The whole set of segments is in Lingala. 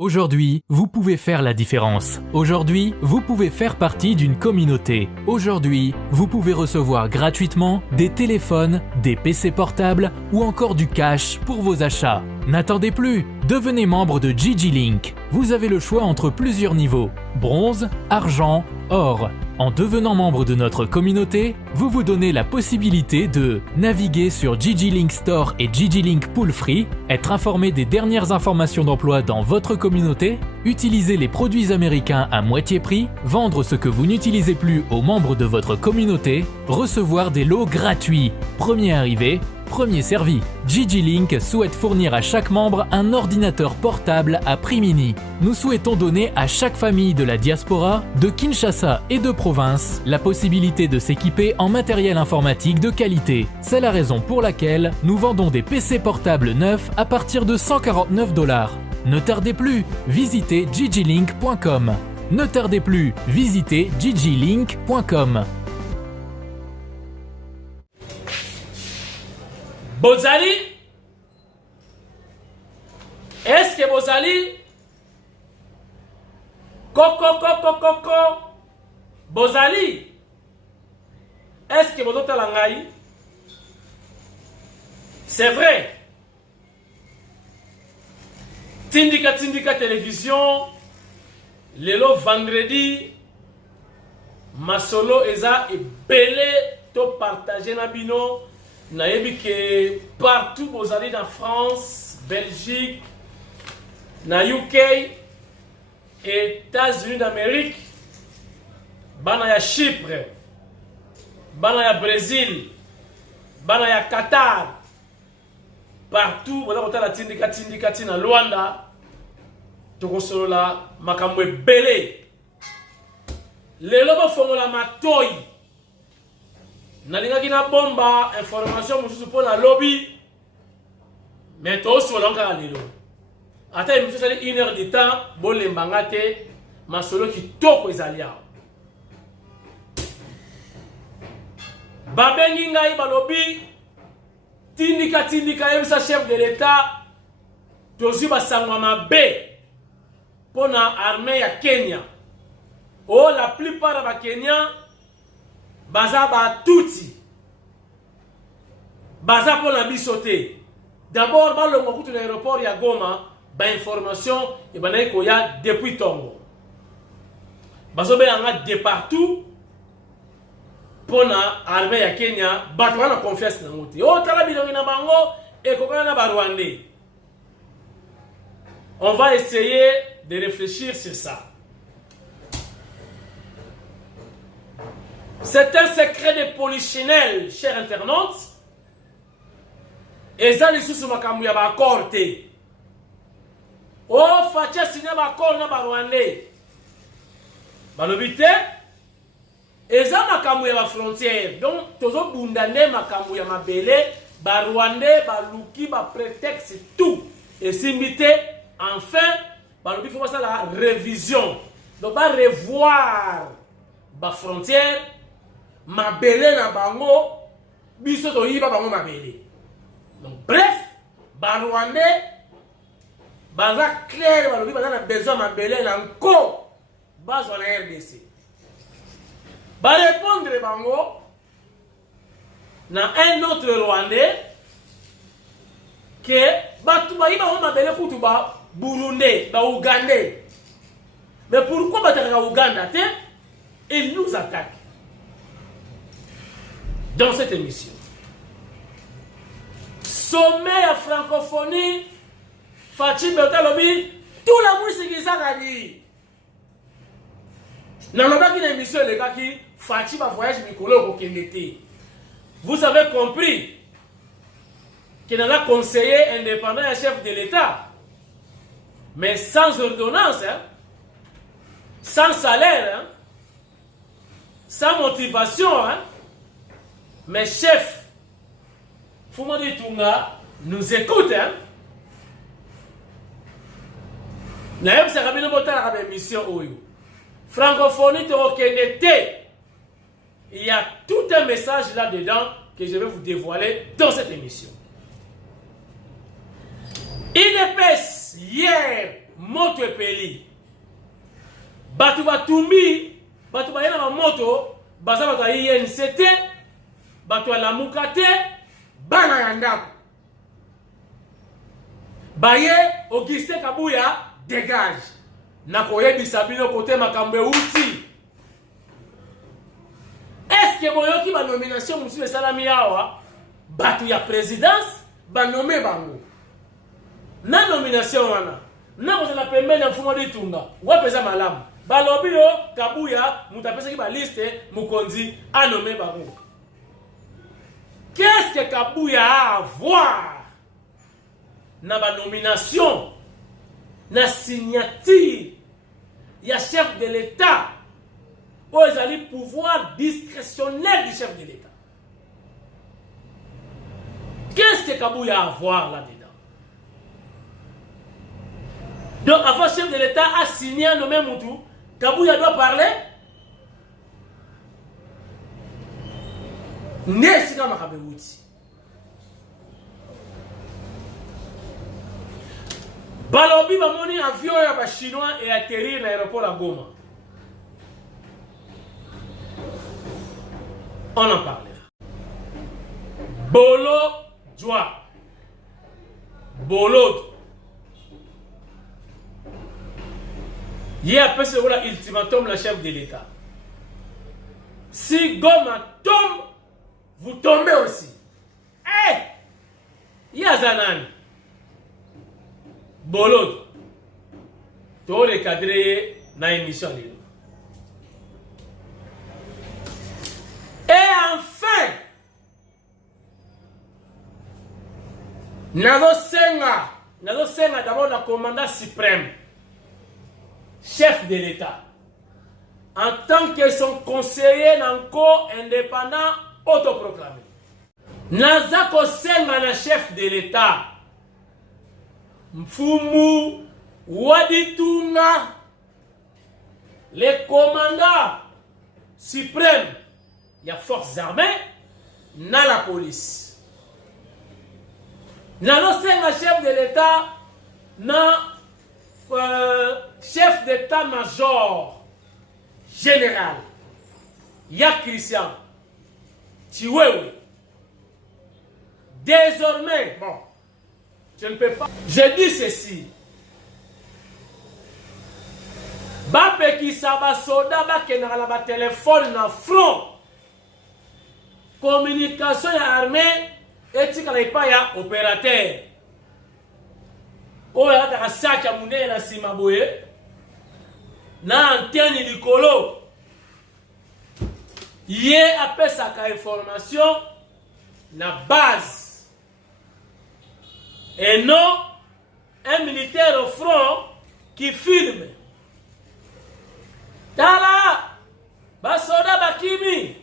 Aujourd'hui, vous pouvez faire la différence. Aujourd'hui, vous pouvez faire partie d'une communauté. Aujourd'hui, vous pouvez recevoir gratuitement des téléphones, des PC portables ou encore du cash pour vos achats. N'attendez plus, devenez membre de GG Link. Vous avez le choix entre plusieurs niveaux, bronze, argent, or. En devenant membre de notre communauté, vous vous donnez la possibilité de naviguer sur GG Link Store et GG Link Pool Free, être informé des dernières informations d'emploi dans votre communauté, utiliser les produits américains à moitié prix, vendre ce que vous n'utilisez plus aux membres de votre communauté, recevoir des lots gratuits. Premier arrivé, premier servi. GG Link souhaite fournir à chaque membre un ordinateur portable à prix mini. Nous souhaitons donner à chaque famille de la diaspora, de Kinshasa et de province, la possibilité de s'équiper en matériel informatique de qualité. C'est la raison pour laquelle nous vendons des PC portables neufs à partir de 149 $. Ne tardez plus, visitez gglink.com. Ne tardez plus, visitez gglink.com. Bozali? Est-ce que Bozali? Coco. Bozali? Est-ce que Bozota Langai? C'est vrai. Tindika télévision. Lelo vendredi. Masolo eza et belé to partager na bino. Nayebi que partout vous allez dans France, Belgique, na UK, États-Unis d'Amérique, bana ya Chypre, bana ya Brésil, bana ya Qatar, partout vous allez la tindika na Luanda, tokosolola makambo ebele. Lelo ba fongola matoi. Nalingaki na bomba information mususu pour la lobby mais to solo nga lelo ata émission sali 1 heure de temps bolembanga te masolo kitoko ezali awa babengi ngai balobi tindika yebisa chef de l'état tozwi basangwa mabe pona armée ya Kenya. Oh, la plupart ba Kenya baza ba tuti baza pour la bisoté. D'abord ba longo kutu na aéroport ya Goma ba information e banayi ko ya depuis Tongo bazo be yanga de partout pour na armée ya Kenya bato wana confiance na ngote o tala bilongi na bango e kokana na ba Rwandais. On va essayer de réfléchir sur ça. C'est un secret de polichinelle, chers internautes. Et ça, les sous makamou ya ba accord te. Oh, fatia signé ba accord na ba Rwandais. Balobi te. Et ça makamou ya ba frontière. Donc, tozo bundane makamou ya mabele, ba Rwandais, ba luki, ba prétexte, tout. Et simbité, enfin, balobi faut passer la révision. Donc, ba revoir ba frontière. Mabele na bango biso to yiba bango mabele. Donc bref, ba Rwandais baza clair balobi baza na besoin mabele na nko bazo na RDC. Ba répondre bango na un autre Rwandais que batu ba yiba bango mabele kutu ba Burundais, ba Ougandais. Mais pourquoi bataka Ouganda te? Ils nous attaquent. Dans cette émission, sommet à francophonie, Fachi Beltalobi, tout la musique qui s'est dit. Dans le émission, les gars qui Fachi va voyager Mikolo au Kendete. Vous avez compris qu'il en a conseiller indépendant et chef de l'État, mais sans ordonnance, hein, sans salaire, hein, sans motivation, hein. Mes chefs, Fumadi Tunga, nous écoute, hein? Naïm Sarabino Bota la émission Oyo. Francophonie Tokendete. Il y a tout un message là-dedans que je vais vous dévoiler dans cette émission. IDPS, hier, moto epeli bato batumbi bato bayena ba moto baza bato ya INC te bato ya lamuka te bana ya ndako baye Augustin Kabuya dégage na koyebisa bino kote makambo euti. Est-ce que boyoki ba nomination musu esalami awa bato ya présidence ba nommé bango na nomination wana na kozala pembeni ya mfumo ditunga wapeza malamu balobi yo Kabuya mutapesaki ba liste mukonzi a nommé bango. Qu'est-ce que Kabuya a à voir na ba nomination na signature ya chef de l'État ou ezali pouvoir discrétionnel du chef de l'État? Qu'est-ce que Kabuya a à voir là-dedans? Donc avant chef de l'État a signé un nommé Moutou, Kabuya doit parler. Nesika makabeuti. Balobi bamoni avion ya ba chinois et atterrir na aéroport à Goma. On en parlera. Bolo Joie. Bolo. Il a appelé ce ultimatum le chef de l'État. Si Goma tombe, vous tombez aussi. Eh! Yazanani. Bolo. Tout le cadre na émission. Et enfin, Nazo Senga d'abord le commandant suprême, chef de l'État, en tant que son conseiller encore indépendant autoproclamé. Nazako Senga na chef de l'État, Mfumu Waditunga, le commandant suprême, il y a forces armées, na la police. Nazo Senga chef de l'État, na chef d'état-major général, ya Christian Chiwewe. Désormais, bon, je ne peux pas. Je dis ceci. Bape qui saba soda ba kenala ba téléphone na front. Communication ya armée etika la ipa ya opérateur. Oya ta sacha munene na sima boye. Na antenne likolo. Yé apesa ka information na base. Et non un militaire au front qui filme. Tala Basoda Bakimi.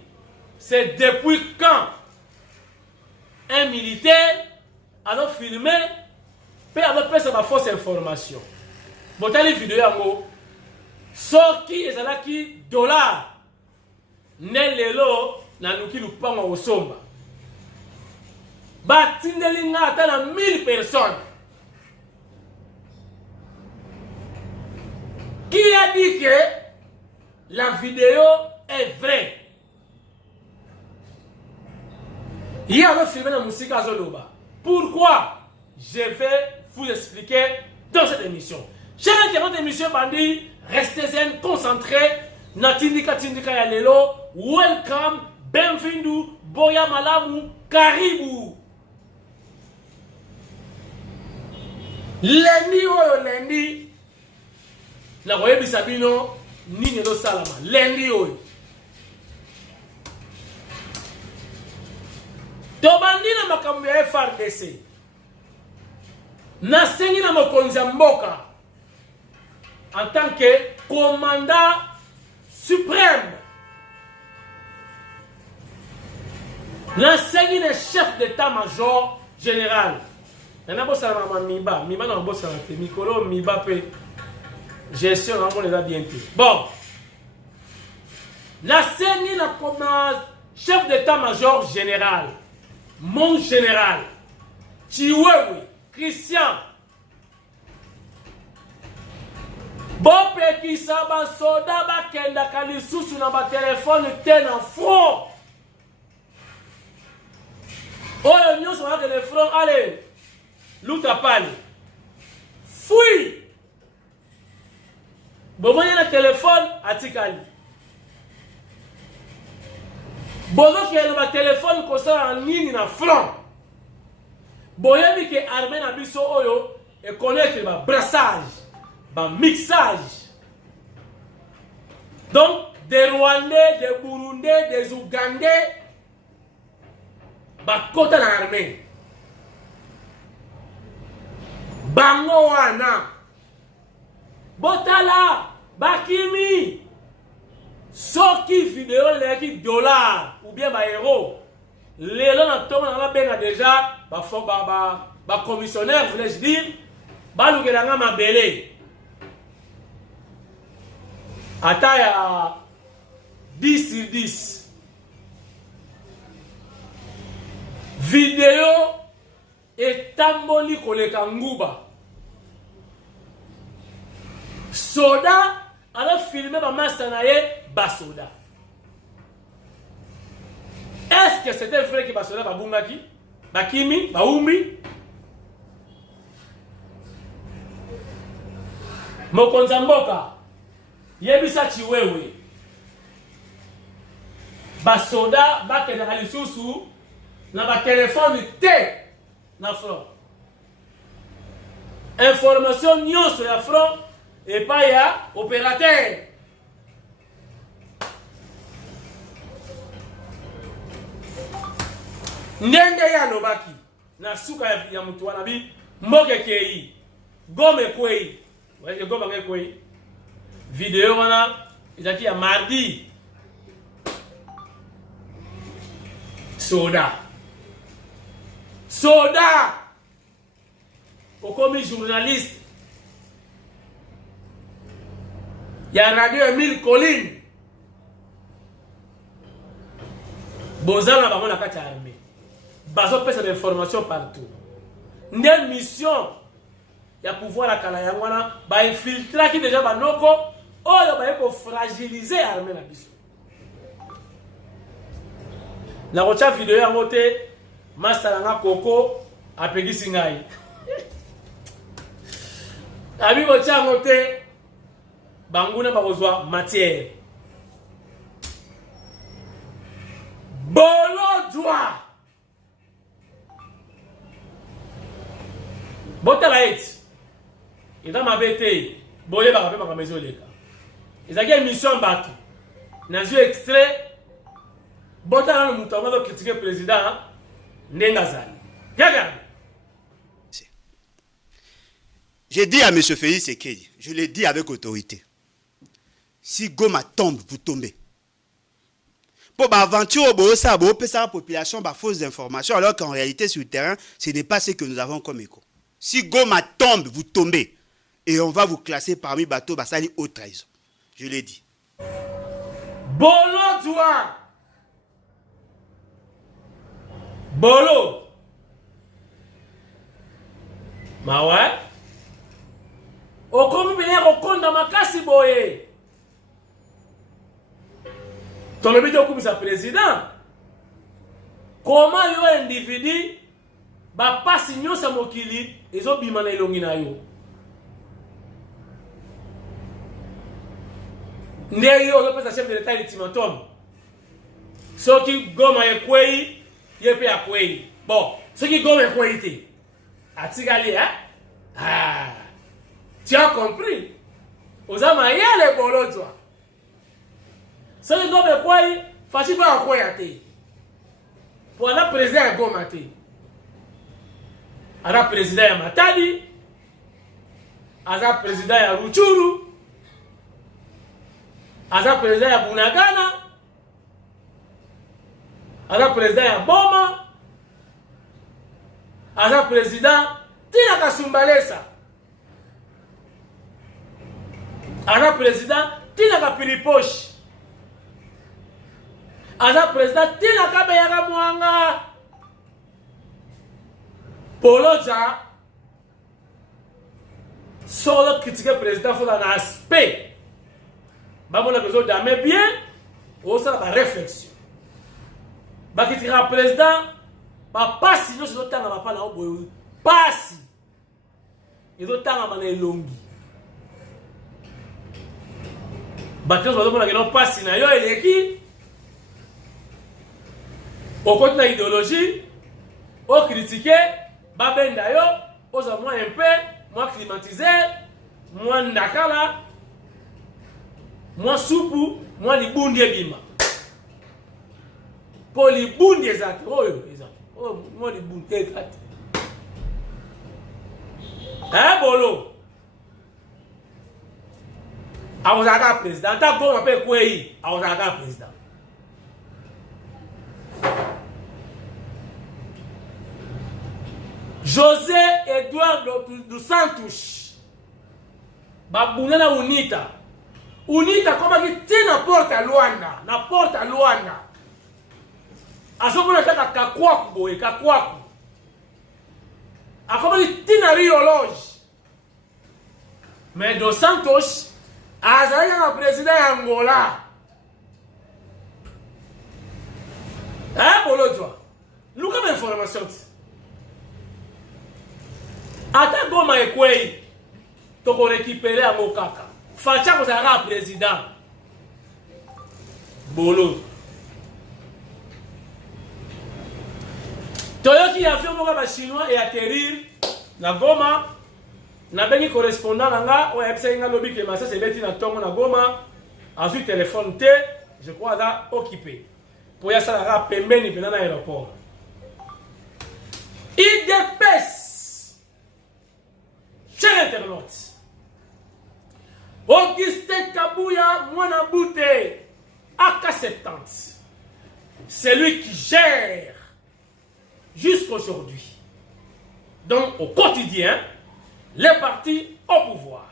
C'est depuis quand un militaire a filmé peut avoir fait sa fausse information. Bon, t'as les vidéos yango. Soki ezalaki dollar. Nelelo na nuki lupanga osomba. Batindeli nga atana 1000 personnes. Qui a dit que la vidéo est vraie? Il y a un film de musique à Zoloba. Pourquoi? Je vais vous expliquer dans cette émission. Chers internautes d'émission Bandi, restez zen, concentrés. Natindika Tindika Yalelo, welcome, bienvenue, Boya Malamu, Karibu. Lundi oyo lundi, na koyebi sabino, nini do salama. Lundi oyo. Tobandi na makambo ya FRDC. Nasengi na mokonzi ya mboka en tant que commandant suprême. Nasengi na chef d'état-major général. Nana bossa na miba na bossa na te mikolo miba pe gestion na mon eza bien te. Bon. Nasengi na commandant chef d'état-major général. Mon général, Chiwewe, Christian, bopekisa basoda bakendaka lisusu na batelefone te na front oyo nyonso bakende front ale luta pale fui bomoni na telefone atikali bozokende batelefone kosala nini na front boyebi ke armée na biso oyo ekonnaître ba brassage ba mixage. Donc des Rwandais, des Burundais, des Ougandais ba kota na armée bango wana botala bakimi soki vidéo leki dollar ou bien ba euro lelo na toma na benga déjà ba commissionnaire voulais-je dire balukelanga mabele ata ya 10 sur 10 vidéo etamboli koleka nguba soda ala filmé ba master na ye basoda. Est-ce que c'était vrai que basoda babungaki bakimi baumbi mokonza mboka yebisa chiwewe basoda bakendaka lisusu na batelefone te na front information nyonso ya front epai ya opérateur ndenge ya lobaki na suka ya mutu wana bi mboke kei gome kwei wale goma ngai kwei vidéo wana izaki ya mardi soda okomi journaliste ya radio Emile Colline bozana bango na kati ya armée bazopesa d'information partout nde mission ya pouvoir la kala ya wana ba infiltrer ki déjà banoko oyo ba ko fragiliser armée na biso na kocha vidéo ya moté master nga koko apegisi ngai abi kocha moté banguna bakozwa matière bolodwa botala eti eza mabe te boyebaka mpe makambo ezoleka ezalaki émission bato nazwi extrait botala na moto amazo critiquer président ndenge azali. Regarde. J'ai dit à M. Félix Sekedi, je l'ai dit avec autorité, si Goma tombe, vous tombez. Pour l'aventure, ça la population par fausses informations, alors qu'en réalité, sur le terrain, ce n'est pas ce que nous avons comme écho. Si Goma tombe, vous tombez. Et on va vous classer parmi bateaux Bassali haute trahison. Je l'ai dit. Bolo, toi. Bolo. Ma ouais. Okomi bien okonda makasi boye. Ton le vidéo comme ça président. Comment yo individu ba pasi nyosa mokili ezo bima na elongi na yo. Ndeye yo opesa chef de l'état ultimatum. Soki Goma ekwei yepe akwei. Bon, soki Goma ekwei te. Atikali hein? Ah. Tu as compris? Ozama yele bolo toi. Soki Goma ekwei fachi ba akwei ate. Pour la président ya Goma te. Ara président ya Matadi. Aza président ya Ruchuru. Aza président ya Bunagana. Aza président ya Boma. Aza président Tina Kasumbalesa. Aza président Tina Kapiriposhi. Aza président Tina Kabeyaka Mwanga. Poloja Sans critiquer le président, il faut un aspect. Bah, mon besoin d'aimer bien, ou ça la réflexion. Bah, critiquer le président, bah, pas si nous sommes dans la pas là, pas si. Ils ont tant à maner longue. Bah, nous sommes pas si, il est qui? Au côté de l'idéologie, au critiquer, bah, ben d'ailleurs, aux moins un peu, moi climatisé, moi nakala, moi soupu, moi les boundi bima. Pour les boundi exact, moi les boundi exact. Hein, bolo? A vous avez président, tant qu'on appelle quoi y, a vous avez président. José Edouard dos Santos babunana unita koma ki na porta Luanda na porta Luanda asomona kaka kakwaku boye kakwaku akoma ki na Rio Loge mais dos Santos azali na président ya Angola bolodwa luka ma information. Ata goma ekwei toko récupérer à Mokaka. Facha ko sera président. Bolo. Toyoki avion moka ba chinois et atterrir na Goma na bengi correspondant nga o epsa nga lobi ke masa sebeti na tongo na Goma azu téléphone te je crois là occupé. Pour ya sala pembeni pena na aéroport. IDPS. Cher internaute, Augustin Kabouya Mwanabouté, AK-70, c'est lui qui gère jusqu'aujourd'hui, donc au quotidien, les partis au pouvoir.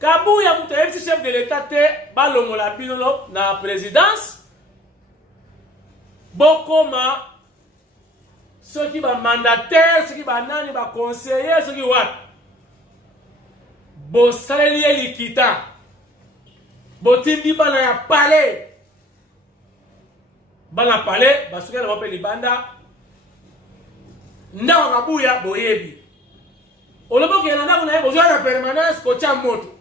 Kabouya Mouté, même si chef de l'État, Balongola Binolo, dans la présidence, Bokoma, ceux qui sont mandataires, ceux qui sont conseillers, ceux qui sont Bosaleli Likita, Botimbi Bana Palais, Bana Palais, Basuka na Wapeli Banda, Ndawa Kabuya Boyebi. Olobo ki yananda kuna besoin de permanence kocha moto.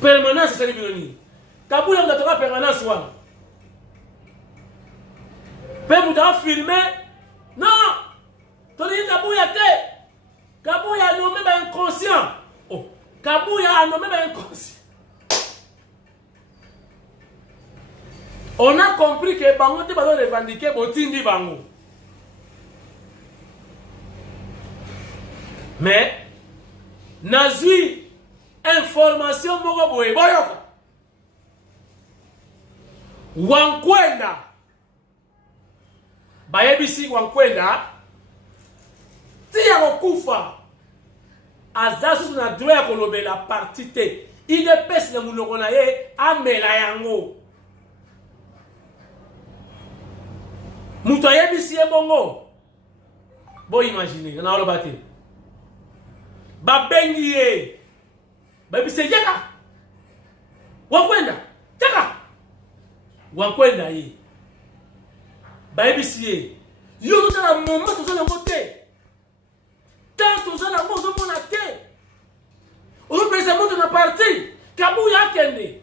Permanence c'est libéroni. Kabuya mtatoka permanence wana. Pe muta filmer. Non. Toni Kabuya te. Kabuya a nommé inconscient. Oh, Kabuya a nommé inconscient. On a compris que Bango te va revendiquer Botindi Bango. Mais, Nazui, information moko boye boyoka. Wankwenda. Bayebisi Wankwenda. Tia kokufa. Azasu na droit ya kolobela parti te. IDPS na muloko na ye amela yango. Muto ayebisi ye bongo. Bo imagine, na oloba te. Babengi ye. Bayebisi yeka. Wankwenda. Yeka. Wankwenda ye. Bayebisi ye. Yo to na moment to na côté. Tant aux gens au monde a été. On représente dans parti. Kabuya Kende.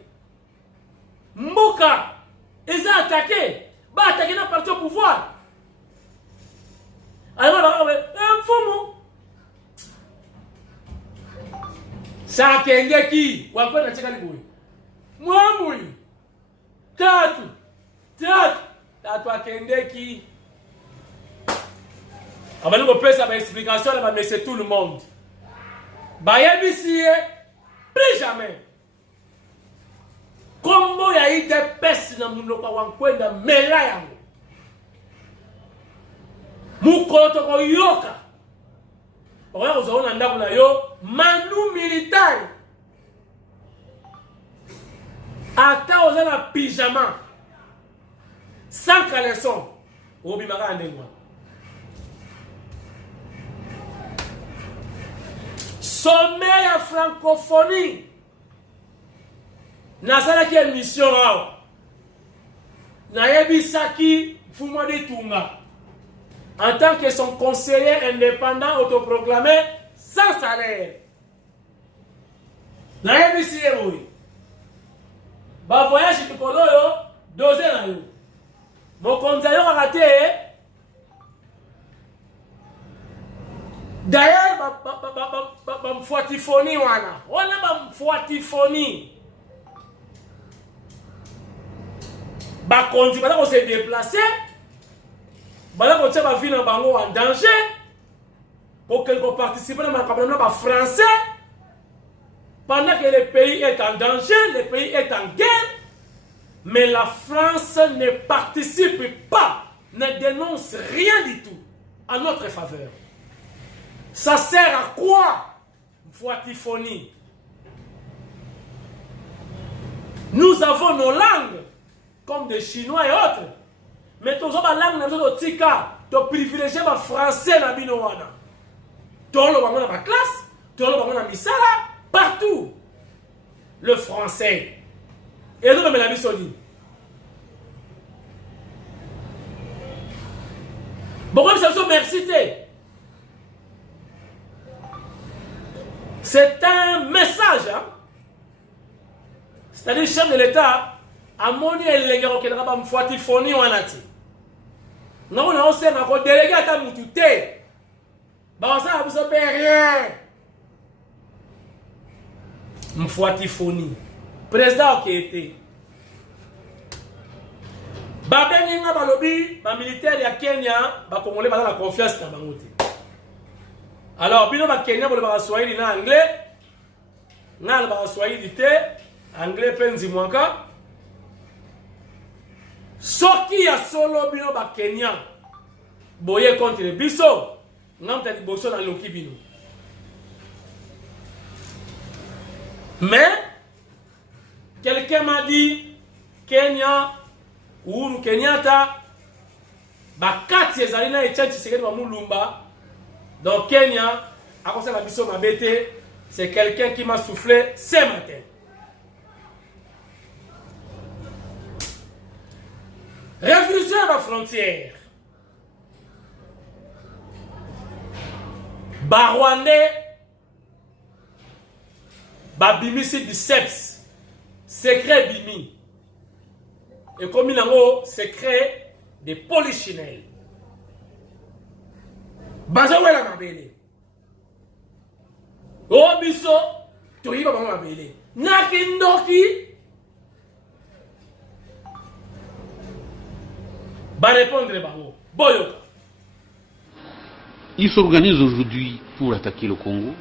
Mboka. Ils ont attaqué. Bah attaqué dans parti au pouvoir. Alors on va un fou. Ça Kende qui? Wakwe na cheka liboui. Mwamui. Tatu. Tatu Kende qui? On va nous faire sa explication, mais c'est tout le monde. Bayebisi, plus jamais. Comment il y a eu des pestes dans le monde Wankwenda mela yango. Mukoto ko yoka. Oya uzaona ndaku na yo manu militaire. Ata ozana pyjama. Sans caleçon. Obi maka ndengwa. sommet ya francophonie nasalaki émission awa nayebisaki Fuma de Tunga en tant que son conseiller indépendant autoproclamé sans salaire. Nayebisi ye ba voyage likolo yo doze na yo mokonzi yo kaka te. D'ailleurs bamfuatifoni wana bamfuatifoni bakonzi baza ko se déplacer baza ko tia ba vie na bango en danger pour qu'elle participe à ma campagne ba français pendant que le pays est en danger, le pays est en guerre, mais la France ne participe pas, ne dénonce rien du tout en notre faveur. Ça sert à quoi? Voitifoni. Nous avons nos langues, comme des Chinois et autres. Mais tous les langues, nous avons tika, tu privilégies le français na binowana. Tu as le ma classe, tu as le misala, partout. Le français. Et nous, la misoli. Bon, comme ça, merci. C'est un message. Hein? C'est-à-dire, le chef de l'État a moni et les gars qui n'ont pas fait phoni ou anati. Non, on sait que délégué à ta moutouté. Bon, ça, vous ne savez rien. Mfouati phoni. Président qui était. Babenga balobi, ba militaire ya Kenya, ba congolais ba la confiance na bango te. Alors, bino ba Kenya bo ba Swahili na anglais. Na ba Swahili te, anglais penzi mwaka. Soki ya solo bino ba Kenya. Boye contre biso, ngamta di boso na loki bino. Mais quelqu'un m'a dit Kenya Uhuru Kenyatta bakati ezali na Etienne Tshisekedi wa Mulumba dans Kenya à cause de la mission mabete, c'est quelqu'un qui m'a soufflé ce matin. Révolution à la frontière. Barwandais babimisi biceps secret bimi. Et comme il y a un secret de polichinelle. Bazawela mabele. Obiso, tu y vas mabele. Nakindoki. Va répondre Bango. Boyoka. Il s'organise aujourd'hui pour attaquer le Congo,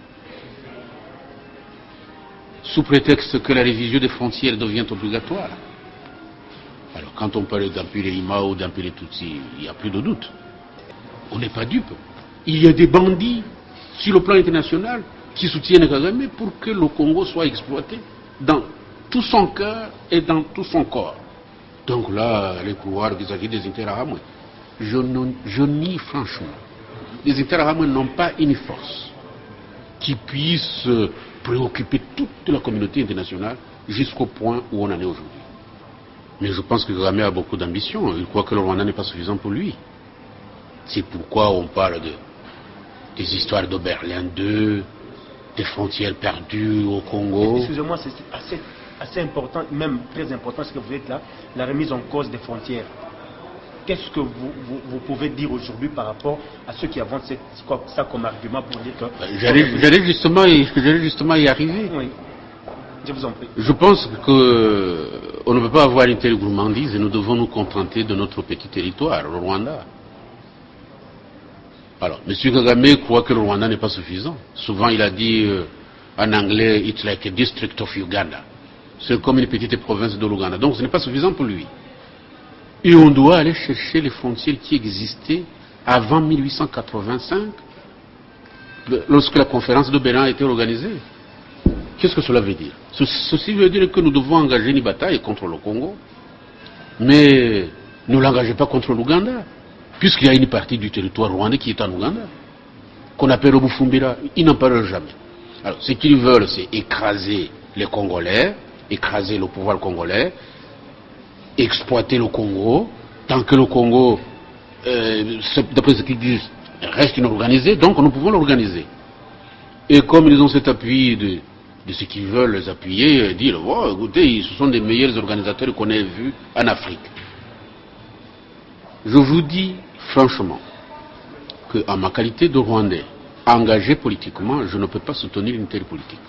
sous prétexte que la révision des frontières devient obligatoire. Alors quand on parle d'empiler Lima ou d'empiler Tutsi, il n'y a plus de doute. On n'est pas dupe. Il y a des bandits sur le plan international qui soutiennent Kagame pour que le Congo soit exploité dans tout son cœur et dans tout son corps. Donc là, les pouvoirs vis-à-vis des Interahamwe, je nie franchement. Les Interahamwe n'ont pas une force qui puisse préoccuper toute la communauté internationale jusqu'au point où on en est aujourd'hui. Mais je pense que Kagame a beaucoup d'ambition. Il croit que le Rwanda n'est pas suffisant pour lui. C'est pourquoi on parle des histoires de Berlin II, des frontières perdues au Congo. Excusez-moi, c'est assez important, même très important ce que vous êtes là, la remise en cause des frontières. Qu'est-ce que vous pouvez dire aujourd'hui par rapport à ceux qui avancent ça comme argument pour dire que... J'allais justement y arriver. Oui. Je vous en prie. Je pense qu'on ne peut pas avoir une telle gourmandise et nous devons nous contenter de notre petit territoire, le Rwanda. Alors, M. Kagame croit que le Rwanda n'est pas suffisant. Souvent, il a dit en anglais, it's like a district of Uganda. C'est comme une petite province de l'Ouganda. Donc, ce n'est pas suffisant pour lui. Et on doit aller chercher les frontières qui existaient avant 1885, lorsque la conférence de Berlin a été organisée. Qu'est-ce que cela veut dire? Ceci veut dire que nous devons engager une bataille contre le Congo, mais ne l'engagez pas contre l'Ouganda, puisqu'il y a une partie du territoire rwandais qui est en Ouganda, qu'on appelle Obufumbira. Ils n'en parlent jamais. Alors, ce qu'ils veulent, c'est écraser les Congolais, écraser le pouvoir congolais, exploiter le Congo, tant que le Congo, d'après ce qu'ils disent, reste inorganisé, donc nous pouvons l'organiser. Et comme ils ont cet appui de ce qu'ils veulent les appuyer, dire, oh, écoutez, ce sont des meilleurs organisateurs qu'on ait vus en Afrique. Je vous dis franchement qu'en ma qualité de Rwandais, engagé politiquement, je ne peux pas soutenir une telle politique.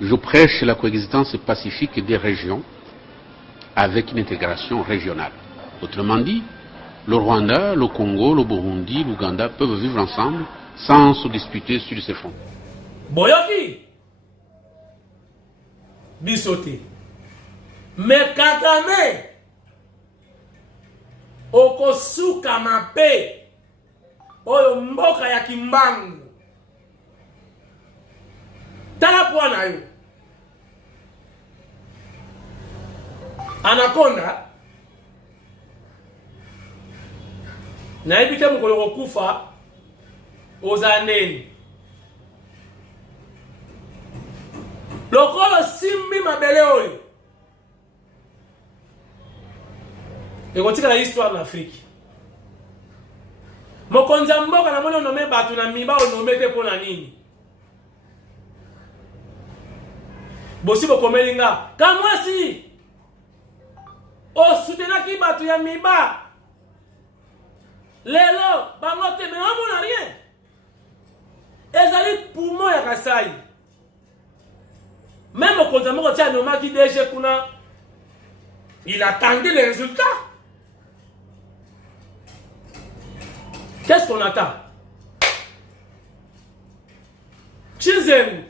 Je prêche la coexistence pacifique des régions avec une intégration régionale. Autrement dit, le Rwanda, le Congo, le Burundi, l'Ouganda peuvent vivre ensemble sans se disputer sur ces fonds. Boyoki bisote mais Kagame okosuka mape oyo mboka ya kimbangu tala kwa na yo Anaconda na ebite mukolo kokufa ozaneni lokolo simbi mabele oyo ekotika na histoire na Afrique mokonzi ya mboka na moni onome bato na miba onome te mpo na nini bosi bokomeli nga kamwasi osutenaki bato ya miba lelo bango te mais omona rien ezali poumon ya Kasai. Même au contraire, quand il y a qui déjà il attendait les résultats. Qu'est-ce qu'on attend? Chinzen.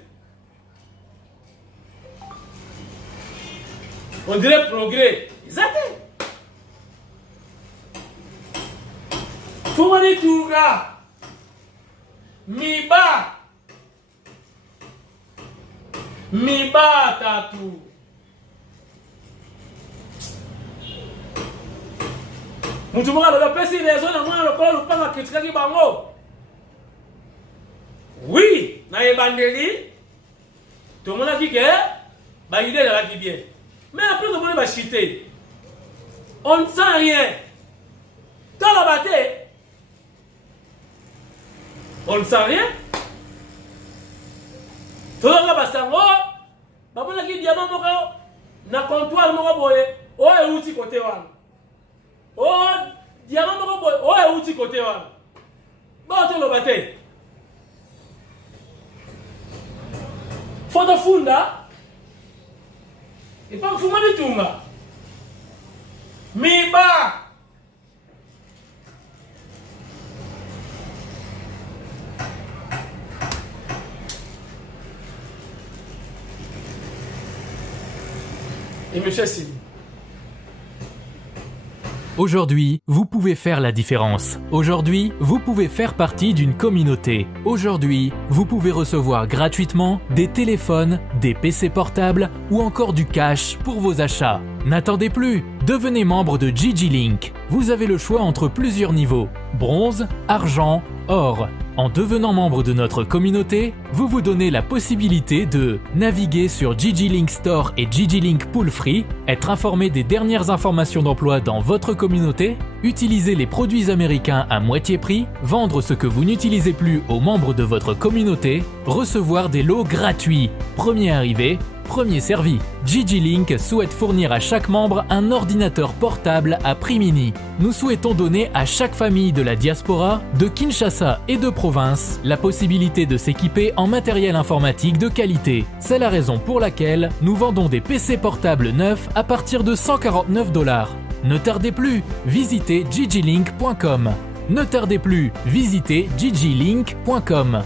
On dirait progrès. Exactement. Fumani Tunga. Miba. Miba tatu. Mutu moka lola pesi raison na mwana lokolo lupanga kritikaki bango. Oui, na ebandeli. Tout le monde a dit que bah idée là qui bien. Mais après tout le monde va chiter. On ne sent rien. Dans la bataille, on ne sent rien. Tout le monde va s'en va qui diamant moko na comptoir moko boye. Oh et outil côté wan. Oh diamant moko boye. Oh et outil côté wan. Bon tout le bataille. Foto funda. Et pas fuma du tout nga. Miba. Et monsieur Sylvie. Aujourd'hui, vous pouvez faire la différence. Aujourd'hui, vous pouvez faire partie d'une communauté. Aujourd'hui, vous pouvez recevoir gratuitement des téléphones, des PC portables ou encore du cash pour vos achats. N'attendez plus, devenez membre de GG Link. Vous avez le choix entre plusieurs niveaux, bronze, argent, or. En devenant membre de notre communauté, vous vous donnez la possibilité de naviguer sur GG Link Store et GG Link Pool Free, être informé des dernières informations d'emploi dans votre communauté, utiliser les produits américains à moitié prix, vendre ce que vous n'utilisez plus aux membres de votre communauté, recevoir des lots gratuits. Premier arrivé, premier servi. GG Link souhaite fournir à chaque membre un ordinateur portable à prix mini. Nous souhaitons donner à chaque famille de la diaspora, de Kinshasa et de province, la possibilité de s'équiper en matériel informatique de qualité. C'est la raison pour laquelle nous vendons des PC portables neufs à partir de $149. Ne tardez plus, visitez gglink.com. Ne tardez plus, visitez gglink.com.